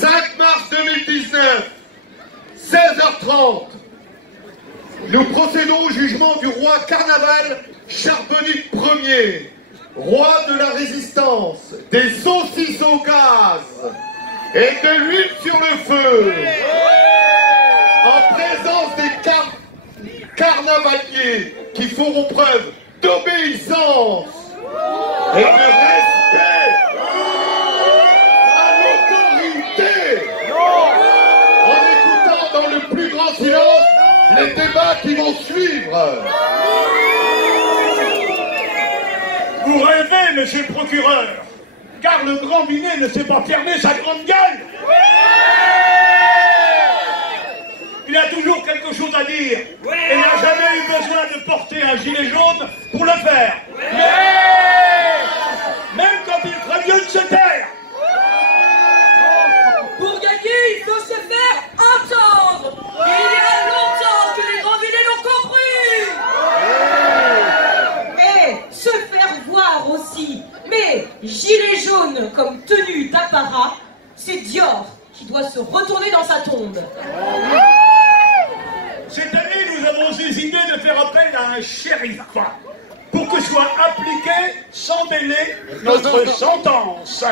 5 mars 2019, 16h30, nous procédons au jugement du roi Carnaval Charbonnic Ier, roi de la résistance, des saucisses au gaz et de l'huile sur le feu, en présence des carnavaliers qui feront preuve d'obéissance et de respect à l'autorité, en écoutant dans le plus grand silence les débats qui vont suivre. Vous rêvez, monsieur le procureur, car le grand Binet ne sait pas fermer sa grande gueule. Il a toujours quelque chose à dire et n'a jamais eu besoin de porter un gilet jaune pour le faire. Même quand il ferait mieux de se taire. Pour gagner, il faut se faire entendre. Il y a longtemps que les grands vilets l'ont compris. Et se faire voir aussi. Mais gilet jaune comme tenue d'apparat, c'est Dior qui doit se retourner dans sa tombe. Cette année, nous avons hésité de faire appel à un shérif pour que soit appliquée sans délai notre sentence.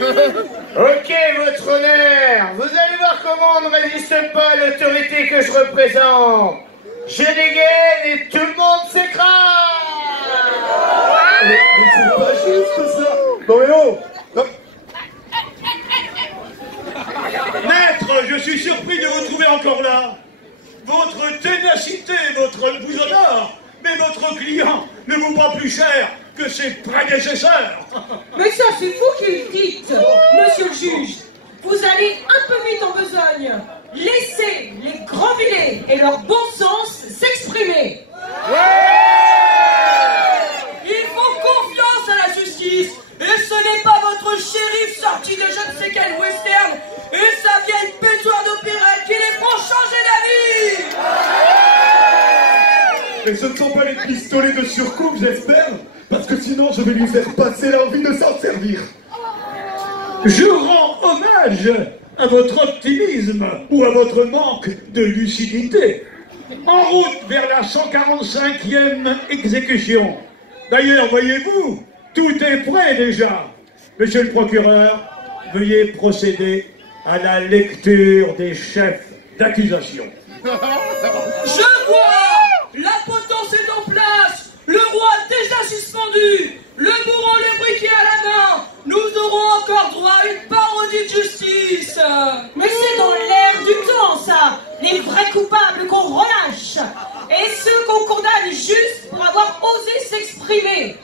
Ok, votre honneur, vous allez voir comment on ne résiste pas à l'autorité que je représente. Je dégaine et tout le monde s'écrase. Mais c'est pas juste ça. Non mais oh non. Maître, je suis surpris de vous trouver encore là. Votre ténacité vous honore, mais votre client ne vaut pas plus cher que ses prédécesseurs. Mais ça, c'est vous qui le dites, monsieur le juge. Vous allez un peu vite en besogne. Laissez les grands vilets et leur bon sens s'exprimer. Il faut confiance à la justice. Et ce n'est pas votre shérif sorti de je ne sais quel western et sa vieille pétoire d'opérette qui les feront changer d'avis. Mais ce ne sont pas les pistolets de surcoupe, j'espère, parce que sinon je vais lui faire passer l'envie de s'en servir. Je rends hommage à votre optimisme ou à votre manque de lucidité. En route vers la 145e exécution. D'ailleurs, voyez-vous, tout est prêt déjà. Monsieur le procureur, veuillez procéder à la lecture des chefs d'accusation. Je vois! La potence est en place! Le roi déjà suspendu! Le bourreau le briquet à la main! Nous aurons encore droit à une parodie de justice! Mais c'est dans l'air du temps, ça! Les vrais coupables qu'on relâche! Et ceux qu'on condamne juste pour avoir osé s'exprimer!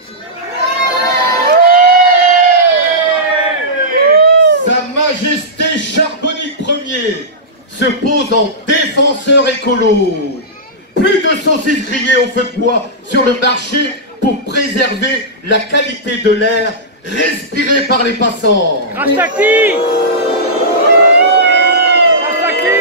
Sa Majesté Charbonnic Ier se pose en défenseur écolo. Plus de saucisses grillées au feu de bois sur le marché pour préserver la qualité de l'air respiré par les passants. Grâce à qui? Grâce à qui?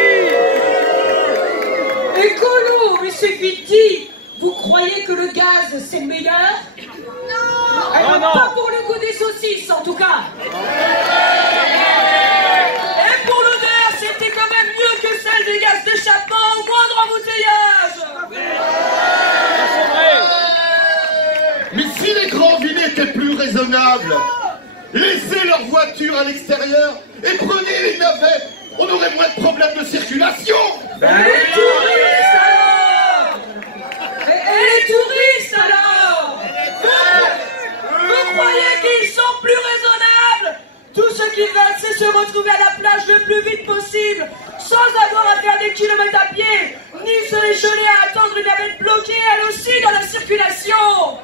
Écolo, mais c'est vite dit! Vous croyez que le gaz c'est meilleur? Non! Alors, non. Pas pour le goût des saucisses en tout cas! Et pour l'odeur, c'était quand même mieux que celle des gaz d'échappement au moindre embouteillage! Mais si les grands vilets étaient plus raisonnables, laissez leur voiture à l'extérieur et prenez les navettes, on aurait moins de problèmes de circulation. Les touristes alors! Et les touristes alors! Vous croyez qu'ils sont plus raisonnables? Tout ce qu'ils veulent, c'est se retrouver à la plage le plus vite possible, sans avoir à faire des kilomètres à pied, ni se l'écheler à attendre une navette bloquée, elle aussi, dans la circulation.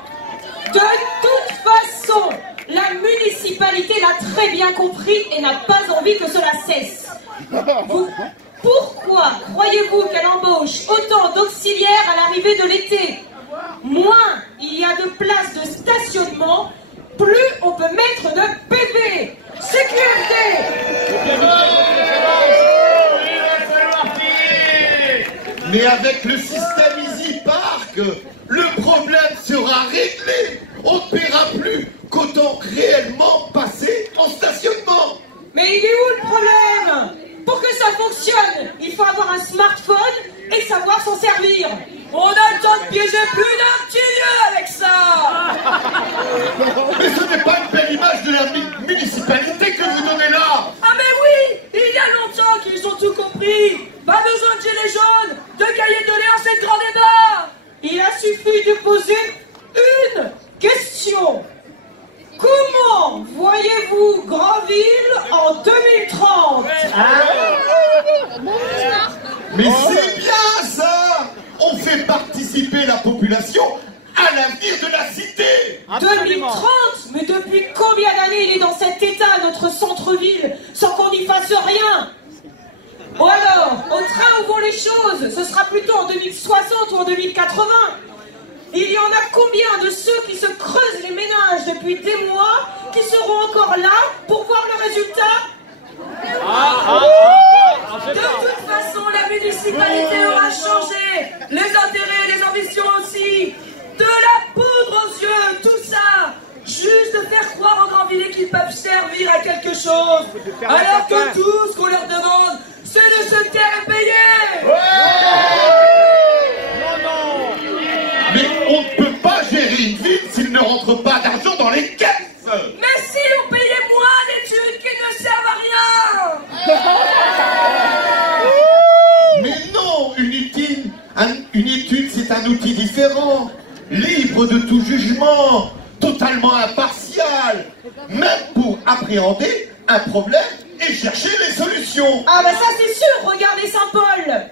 De toute façon, la municipalité l'a très bien compris et n'a pas envie que cela cesse. Pourquoi croyez-vous qu'elle embauche autant d'auxiliaires à l'arrivée de l'été? Moins il y a de places de stationnement, plus on peut mettre de PV. CQFD. Mais avec le système Easy Park, le problème sera réglé. On ne paiera plus qu'autant réellement passer en stationnement. Mais il est où le problème? ça fonctionne. Il faut avoir un smartphone et savoir s'en servir. On a le temps de piéger plus d'un petit lieu avec ça. Mais ce n'est pas une belle image de la municipalité que vous donnez là. Ah mais oui, il y a longtemps qu'ils ont tout compris. Pas besoin de gilets jaunes, de cahiers de Léon, c'est le grand débat. Il a suffi de poser une question. Comment voyez-vous Grandville en 2030? Mais c'est bien ça. On fait participer la population à l'avenir de la cité. 2030? Mais depuis combien d'années il est dans cet état, notre centre-ville, sans qu'on n'y fasse rien? Ou alors, au train où vont les choses, ce sera plutôt en 2060 ou en 2080. Il y en a combien de ceux qui se creusent les méninges depuis des mois, qui seront encore là pour voir le résultat? De toute façon, la municipalité aura changé. Les intérêts, les ambitions aussi. De la poudre aux yeux, tout ça. Juste de faire croire aux Grandvillais qu'ils peuvent servir à quelque chose. Alors que tout ce qu'on leur demande, c'est de se taire et payer. Mais on ne peut pas gérer une ville s'il ne rentre pas d'argent dans les caisses. Mais si on payait moins d'études qui ne servent à rien. Mais non, une étude c'est un outil différent, libre de tout jugement, totalement impartial, même pour appréhender un problème et chercher les solutions. Ah bah ça c'est sûr, regardez Saint-Paul.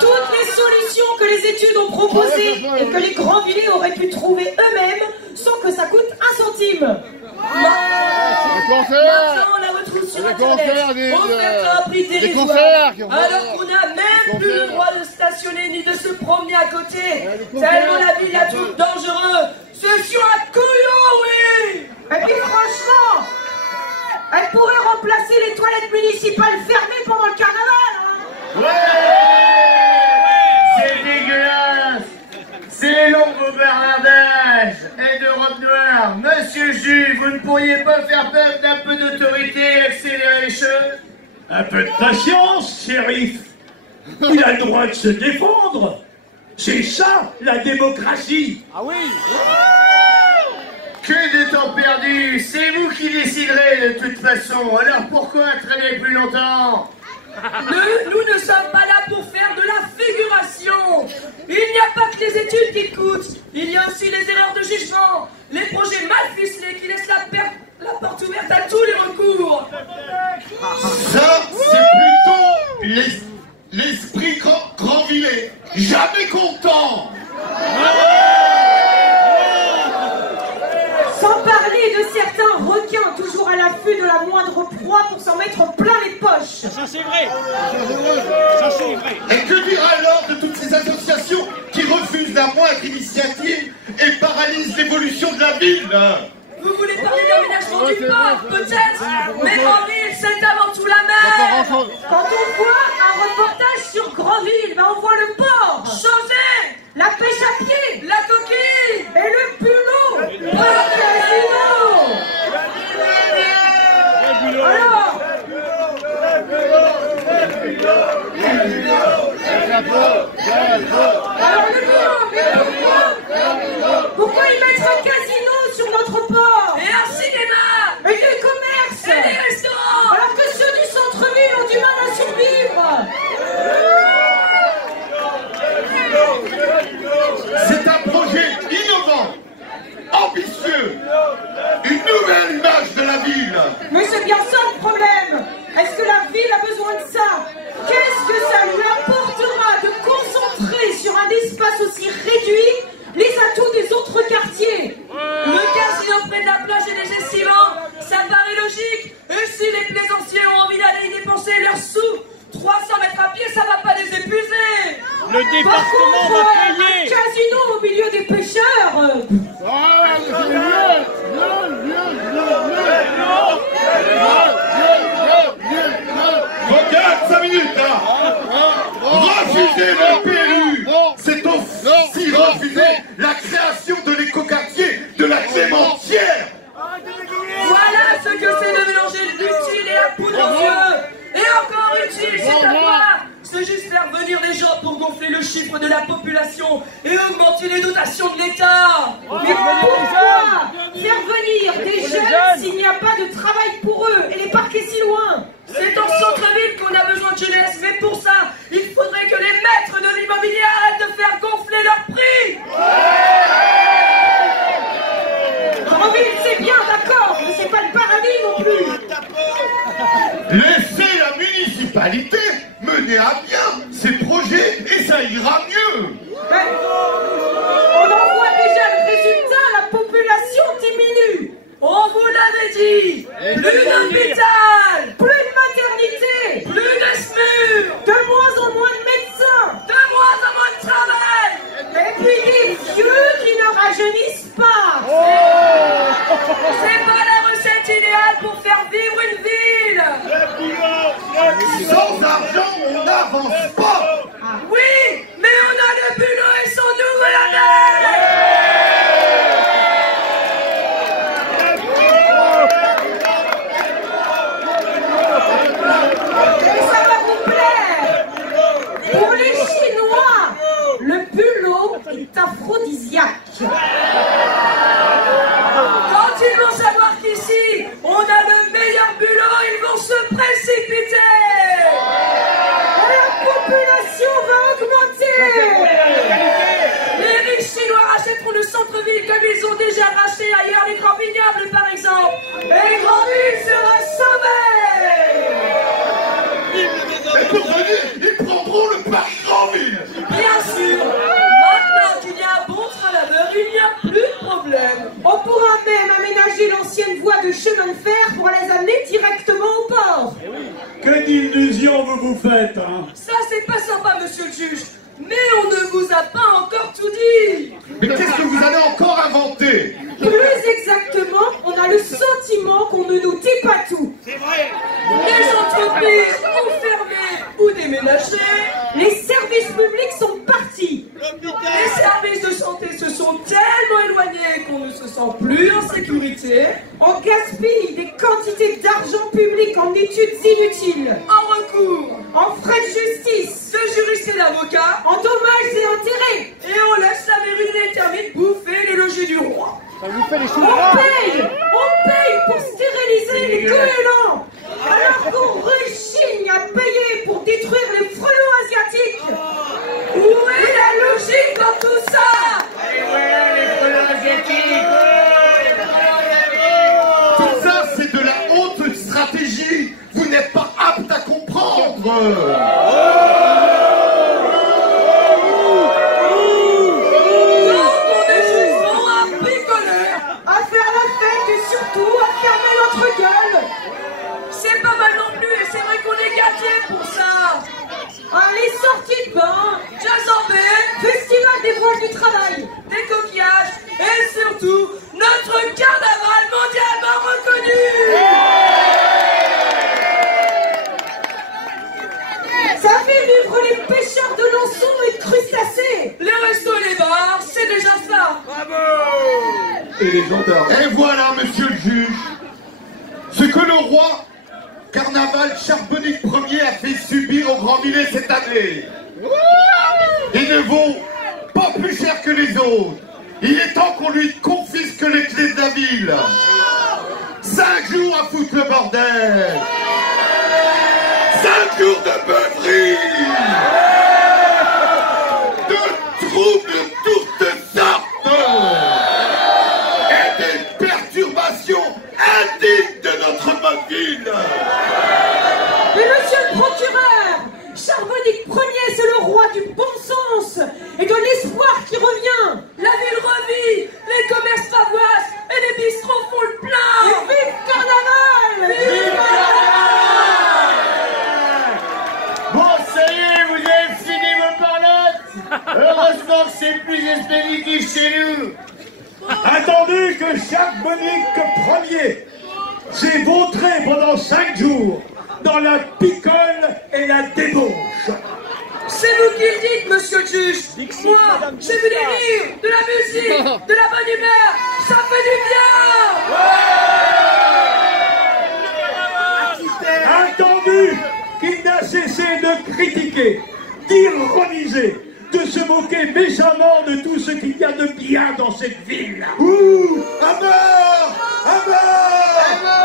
Toutes les solutions que les études ont proposées et que les Grandvillais auraient pu trouver eux-mêmes sans que ça coûte un centime. Maintenant on la retrouve sur internet, offerte à un prix dérisoire, alors qu'on n'a même plus le droit de stationner ni de se promener à côté, tellement la ville la trouve dangereux. C'est sur un couillon, oui. Et puis franchement, elle pourrait remplacer les toilettes municipales fermées pendant le carnaval, hein. C'est dégueulasse. C'est long vos bavardages et de robe noire. Monsieur Jules, vous ne pourriez pas faire preuve d'un peu d'autorité et accélérer les choses? Un peu de patience, shérif. Il a le droit de se défendre. C'est ça, la démocratie. Que de temps perdu. C'est vous qui déciderez de toute façon. Alors pourquoi traîner plus longtemps? Nous ne sommes pas là pour faire de la figuration. Il n'y a pas que les études qui coûtent. Il y a aussi les erreurs de jugement, les projets mal ficelés qui laissent la porte ouverte à tous les recours. Ça, c'est plutôt l'esprit Grandvillais, jamais content. Sans parler de certains requins toujours à l'affût de la moindre proie pour s'en mettre plein les poches. Ça c'est vrai. Ça c'est vrai. Et que dire alors de toutes ces associations qui refusent la moindre initiative et paralysent l'évolution de la ville? Vous voulez parler d'aménagement du port, peut-être? Mais Grandville, c'est avant tout la mer. Quand on voit un reportage sur Grandville, ben on voit le port, Chausée, la pêche à pied, la coquille et le bulot, pas le casino. Alors, pourquoi ils mettent un casino sur notre port? Et un cinéma? Et des commerces? Et des restaurants? Alors que ceux du centre-ville ont du mal à survivre. C'est un projet innovant, ambitieux, une nouvelle image de la ville. Mais c'est bien ça le problème. Est-ce que la ville a besoin de ça? Qu'est-ce que ça lui apportera de concentrer sur un espace aussi réduit les atouts des autres quartiers? Le casino près de la plage et des gestiments, ça paraît logique. Et si les plaisanciers ont envie d'aller y dépenser leurs sous, 300 mètres à pied, ça va pas les épuiser. Le département va un payer. casino au milieu des pêcheurs. Regarde 5 minutes là. Refuser le PLU, c'est aussi refuser la création de l'écoquartier de la Clémentière. Voilà ce que c'est de mélanger l'utile et la poudre aux yeux. Et encore utile, c'est le chiffre de la population et augmenter les dotations de l'État. Mais pourquoi faire venir des jeunes s'il n'y a pas de travail pour eux et les parquer si loin? C'est en centre-ville qu'on a besoin de jeunesse, mais pour ça, il faudrait que les maîtres de l'immobilier arrêtent de faire gonfler leurs prix. Grandville, c'est bien, d'accord, mais c'est pas le paradis non plus. Laissez la municipalité mener à bien ses projets et ça ira mieux. Mais on en voit déjà le résultat, la population diminue. On vous l'avait dit. Plus d'hôpital, Plus de maternité, plus de SMUR, de moins en moins de médecins, de moins de travail. et puis des vieux qui ne rajeunissent pas. C'est pas la recette idéale pour faire vivre une ville. Sans argent, on n'avance pas. Oui, mais on a le bulot et son nouvel année. Et ça va vous plaire. Pour les Chinois, le bulot est aphrodisiaque. Quand ils vont savoir qu'ici, on a le meilleur bulot, ils vont se précipiter. La population va augmenter. Les riches chinois rachèteront le centre-ville comme ils ont déjà racheté ailleurs les grands vignobles par exemple. Et Grandville sera sauvée. Et pour venir, ils prendront le Paris Grandville. Bien sûr, maintenant qu'il y a un bon train laveur, il n'y a plus de problème. On pourra même aménager l'ancienne voie de chemin de fer pour les amener directement au port. Que d'illusions vous faites, hein? Ça c'est pas sympa monsieur le juge, mais on ne vous a pas encore tout dit. Mais qu'est-ce que vous allez encore inventer? Plus exactement, on a le sentiment qu'on ne nous dit pas tout. Les entreprises ont fermé ou déménagé. Les services publics sont partis. Les services de santé se sont tellement éloignés qu'on ne se sent plus en sécurité. On gaspille des quantités d'argent public en études inutiles, En recours en frais de justice, de juristes et d'avocats. en dommages et intérêts. Et on laisse la mairie de l'Éternel bouffer les logis du roi. On paye pour stériliser les goélands, alors qu'on rechigne à payer pour détruire les frelons asiatiques. Où est la logique dans tout ça? Tout ça, c'est de la haute stratégie. Vous n'êtes pas apte à comprendre. À faire la fête et surtout à fermer notre gueule. C'est pas mal non plus et c'est vrai qu'on est gâtés pour ça. Les sorties de bain, Jazambé, festival des voiles du travail. des coquillages et surtout notre carnaval mondialement reconnu. Ça fait vivre les pêcheurs de lançons et de crustacés. Les restos et les bars, c'est déjà ça. Et les gendarmes. Et voilà, monsieur le juge, ce que le roi Carnaval Charbonnic Ier a fait subir au Grand Millet cette année. Il ne vaut pas plus cher que les autres. Il est temps qu'on lui confisque les clés de la ville. 5 jours à foutre le bordel. 5 jours de beuverie. De troubles de toutes sortes. Et des perturbations indignes de notre bonne ville. Mais monsieur le procureur, Charbonnic Ier, c'est le roi du bon sens et de l'espoir qui revient. La ville revit, les commerces pavoisent et les bistrots font le plein. Vive Carnaval! Vive Bon, ça y est, vous avez fini vos parlottes. Heureusement que c'est plus expéditif chez nous. Attendu que Charbonnic Ier s'est vautré pendant 5 jours dans la picole et la débauche. C'est vous qui le dites, monsieur le juge. Moi, j'ai vu des rires, de la musique, de la bonne humeur. Ça fait du bien. Attendu qu'il n'a cessé de critiquer, d'ironiser, de se moquer méchamment de tout ce qu'il y a de bien dans cette ville. Ouh, à mort! À mort! À mort!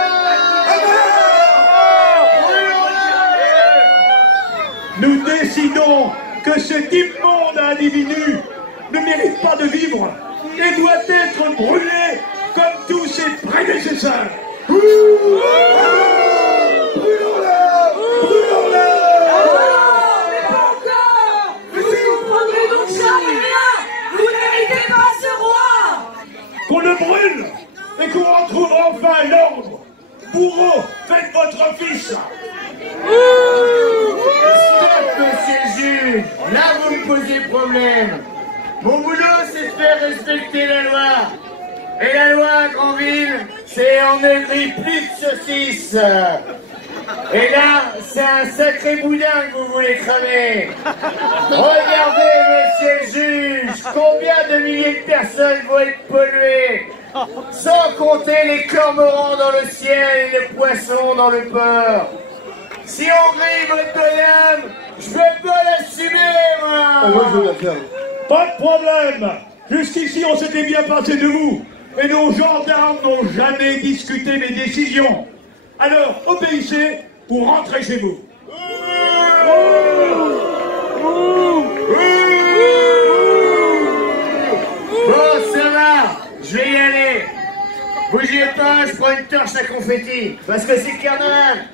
Nous décidons que cet immonde individu ne mérite pas de vivre et doit être brûlé comme tous ses prédécesseurs. Brûlons-la! Brûlons-la! Mais pas encore! Vous comprendrez donc jamais rien! Vous ne méritez pas ce roi! Qu'on le brûle et qu'on retrouve enfin l'ordre. Bourreau, faites votre office. Stop, monsieur le juge. Là, vous me posez problème. Mon boulot, c'est de faire respecter la loi. Et la loi à Granville, c'est en aigri plus de saucisses. Et là, c'est un sacré boudin que vous voulez cramer. Regardez, monsieur le juge, combien de milliers de personnes vont être polluées. Sans compter les cormorans dans le ciel et les poissons dans le port. Si on grille votre bonhomme, je peux pas l'assumer, moi. Moi, je veux la faire. Pas de problème. Jusqu'ici, on s'était bien passé de vous. Et nos gendarmes n'ont jamais discuté mes décisions. Alors, obéissez ou rentrez chez vous. Bon, ça va, je vais y aller. Bougez pas, je prends une torche à confetti, parce que c'est le carnaval.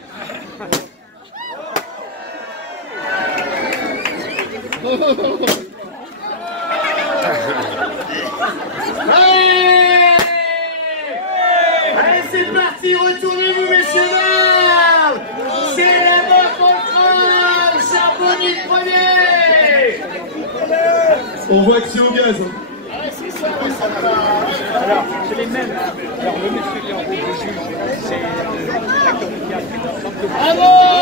Allez, c'est parti, retournez-vous, messieurs dames. C'est la mort contre le charbonnier de premier. On voit que c'est au gaz. Hein. Alors, c'est les mêmes. Alors, le monsieur qui est en rouge, le juge, c'est l'acteur mondial. Bravo!